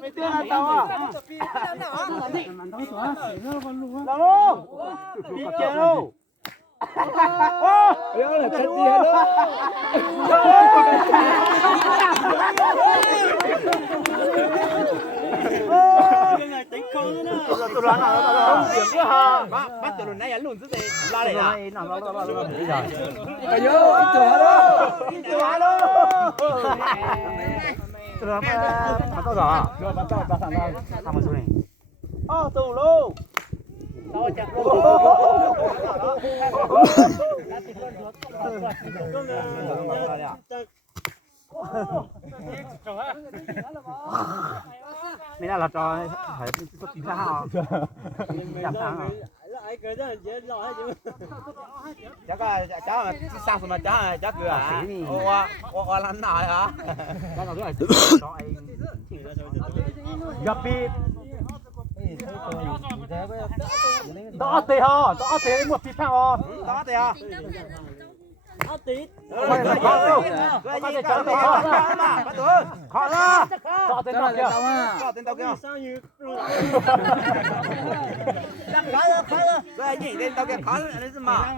Mày tiêu là tao à? Làm không? Đi chơi đâu? Ô, là thật gì tôi đoán là không điểm nữa hả? bắt từ lần này luôn chứ gì la này à? Nằm lo bây giờ. Bây giờ ít tuổi đó. Ít tuổi đó. Tôi bắt tao rồi. Rồi bắt tao thằng nào? Thằng số này. Tù luôn. Tao chặt luôn. Mình là trò phải có tính ra hả? Giảm tháng hả? cháu sao mà cháu cười à? Ô lăn nồi hả? Cái nào cái cho anh gặp đi đó tê ho đó tê một tí sao đó thì à? khó ra cho tên tao kia Cho tên tao kia rồi nhìn tên tao kia khó đấy mà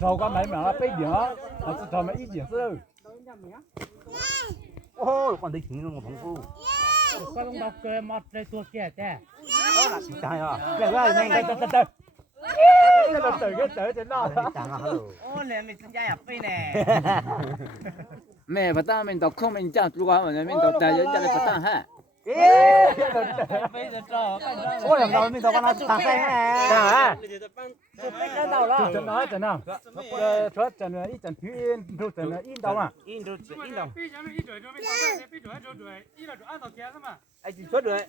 cho con mấy mẹ bây giờ cho mấy ít tiền sư ôi còn thấy chính nó phong phú có lông đọc cười mọt đây tua kia chứ đó là chính trái à cái này nhanh từ cái tới trên đó ô nè mình sinh ra à phi nè mẹ bắt ta mình đọc không mình chẳng chú quá mà mình đọc tài dẫn cho lại bắt ta ha ôi làm đâu mình đâu có nói thằng xe nè trận nói trận nào chốt trận ít trận phiên thu trận ít đâu mà in đâu非常的一准就被打败，被准就准，一了准按照天的嘛。anh chốt rồi